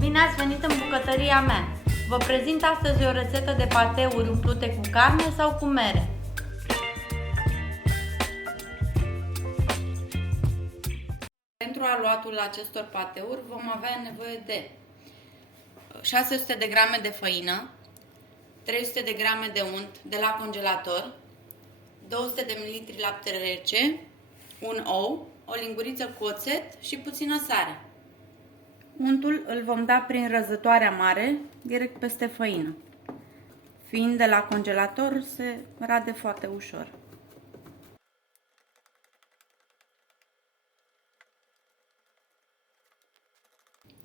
Bine ați venit în bucătăria mea! Vă prezint astăzi o rețetă de pateuri umplute cu carne sau cu mere. Pentru aluatul acestor pateuri vom avea nevoie de 600 de grame de făină, 300 de grame de unt de la congelator, 200 de ml lapte rece, un ou, o linguriță cu oțet și puțină sare. Untul îl vom da prin răzătoarea mare, direct peste făină. Fiind de la congelator, se rade foarte ușor.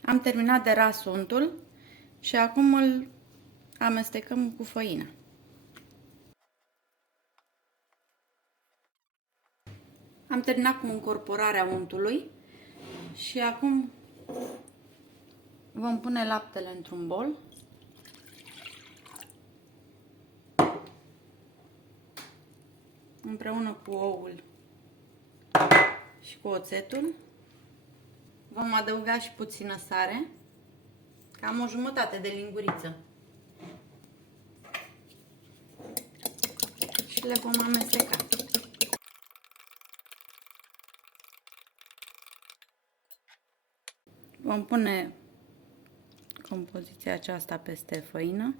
Am terminat de ras untul și acum îl amestecăm cu făină. Am terminat cu încorporarea untului și acum vom pune laptele într-un bol. Împreună cu oul și cu oțetul. Vom adăuga și puțină sare, cam o jumătate de linguriță. Și le vom amesteca. Vom pune compoziția aceasta peste făină.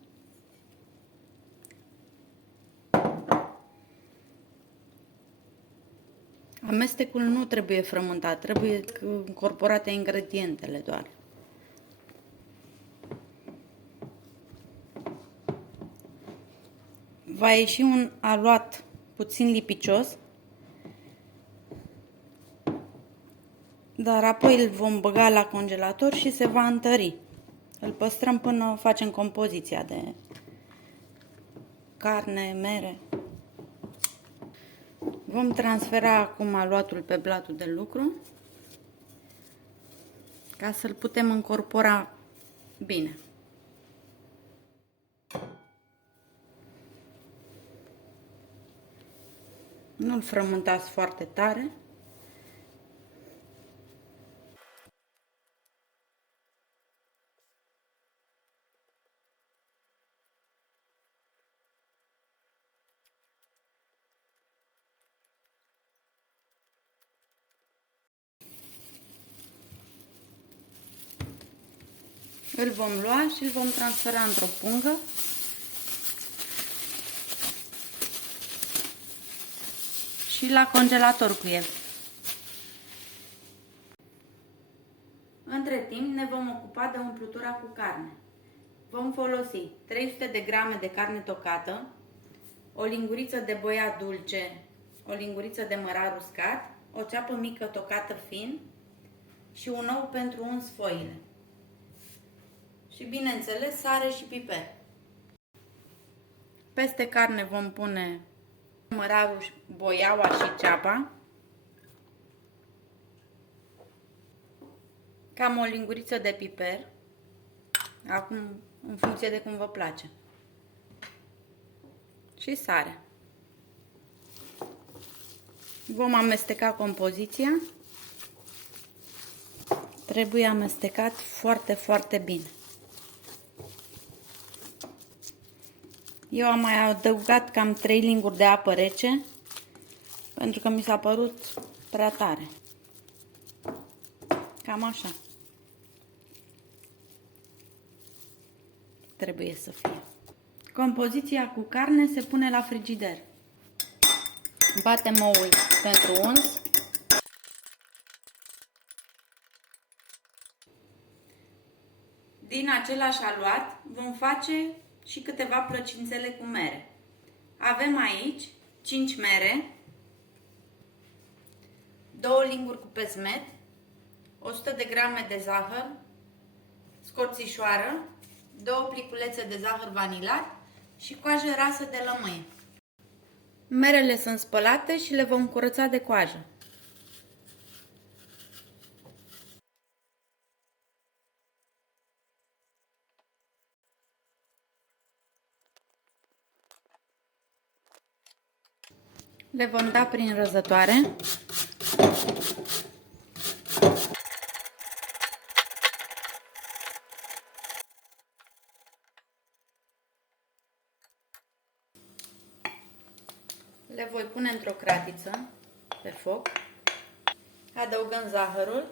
Amestecul nu trebuie frământat, trebuie incorporate ingredientele doar. Va ieși un aluat puțin lipicios, dar apoi îl vom băga la congelator și se va întări. Îl păstrăm până facem compoziția de carne, mere. Vom transfera acum aluatul pe blatul de lucru ca să-l putem încorpora bine. Nu-l frământați foarte tare. Îl vom lua și îl vom transfera într-o pungă. Și la congelator cu el. Între timp ne vom ocupa de umplutura cu carne. Vom folosi 300 de grame de carne tocată, o linguriță de boia dulce, o linguriță de mărar uscat, o ceapă mică tocată fin și un ou pentru uns foile. Și bineînțeles sare și piper. Peste carne vom pune mărarul, boiaua și ceapa. Cam o linguriță de piper. Acum în funcție de cum vă place. Și sare. Vom amesteca compoziția. Trebuie amestecat foarte, foarte bine. Eu am mai adăugat cam 3 linguri de apă rece, pentru că mi s-a părut prea tare. Cam așa. Trebuie să fie. Compoziția cu carne se pune la frigider. Batem oul pentru uns. Din același aluat vom face și câteva plăcințele cu mere. Avem aici 5 mere, 2 linguri cu pesmet, 100 de grame de zahăr, scorțișoară, 2 pliculețe de zahăr vanilat și coajă rasă de lămâie. Merele sunt spălate și le vom curăța de coajă. Le vom da prin răzătoare. cratiță pe foc. Adăugăm zahărul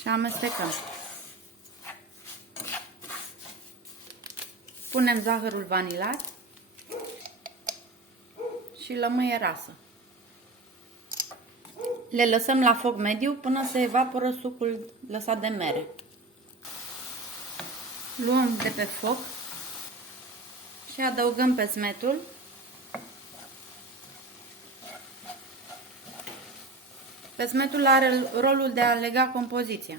și amestecăm. Punem zahărul vanilat și lămâie rasă. Le lăsăm la foc mediu până se evaporă sucul lăsat de mere. Luăm de pe foc și adăugăm pesmetul. Pesmetul are rolul de a lega compoziția.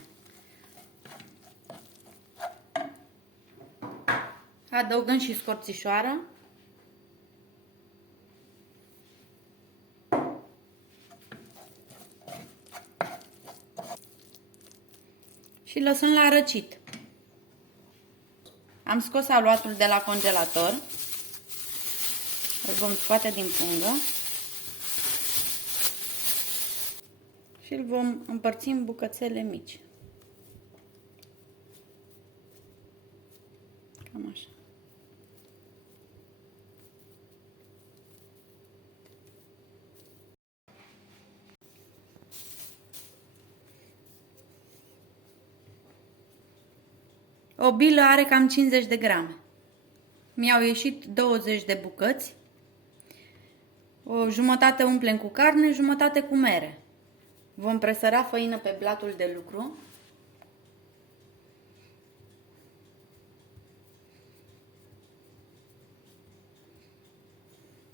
Adăugăm și scorțișoara. Și lăsăm la răcit. Am scos aluatul de la congelator. Îl vom scoate din pungă. Și îl vom împărți în bucățele mici. Cam așa. O bilă are cam 50 de grame. Mi-au ieșit 20 de bucăți. O jumătate umplem cu carne, jumătate cu mere. Vom presăra făină pe blatul de lucru.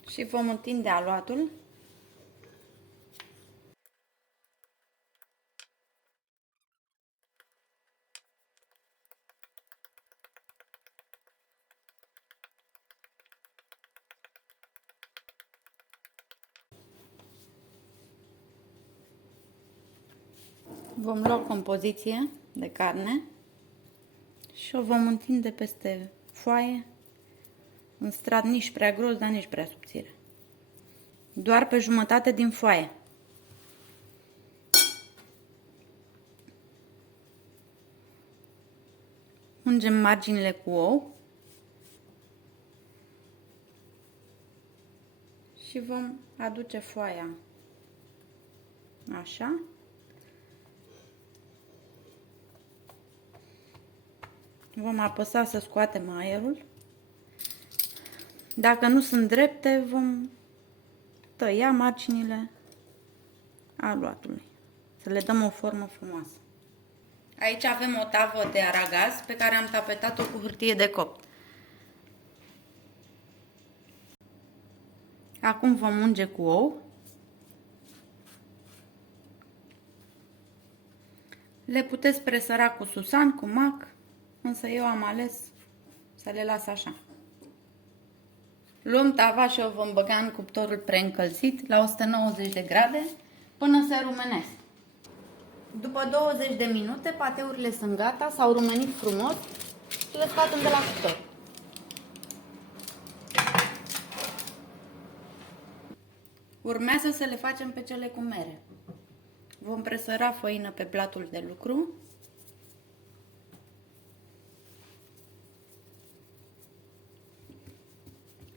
Și vom întinde aluatul. Vom lua o compoziție de carne și o vom întinde peste foaie, în strat nici prea gros, dar nici prea subțire. Doar pe jumătate din foaie. Ungem marginile cu ou și vom aduce foaia așa. Vom apăsa să scoatem aerul. Dacă nu sunt drepte, vom tăia marginile aluatului. Să le dăm o formă frumoasă. Aici avem o tavă de aragaz pe care am tapetat-o cu hârtie de copt. Acum vom unge cu ou. Le puteți presăra cu susan, cu mac, însă eu am ales să le las așa. Luăm tava și o vom băga în cuptorul preîncălzit la 190 de grade până se rumenesc. După 20 de minute, pateurile sunt gata, s-au rumenit frumos și le scoatem de la cuptor. Urmează să le facem pe cele cu mere. Vom presăra făină pe platul de lucru.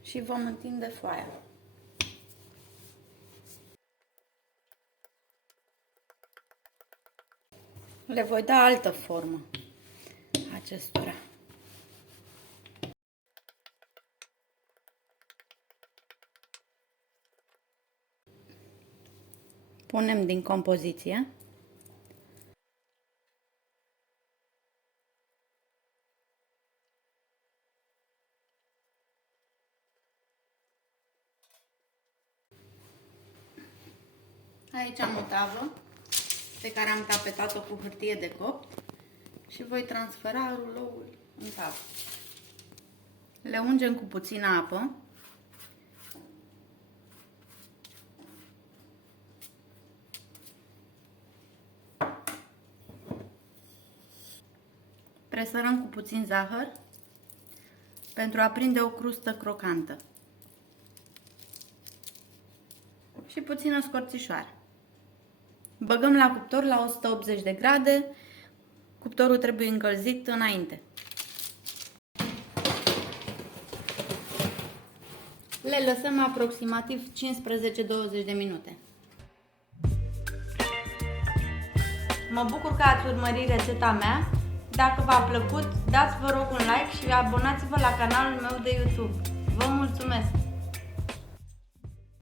Și vom întinde foaia. Le voi da altă formă acestora. Punem din compoziție. Aici am o tavă pe care am tapetat-o cu hârtie de copt și voi transfera ruloul în tavă. Le ungem cu puțină apă. Presărăm cu puțin zahăr pentru a prinde o crustă crocantă. Și puțină scorțișoară. Băgăm la cuptor la 180 de grade. Cuptorul trebuie încălzit înainte. Le lăsăm aproximativ 15-20 de minute. Mă bucur că ați urmărit rețeta mea. Dacă v-a plăcut, dați vă rog un like și abonați-vă la canalul meu de YouTube. Vă mulțumesc!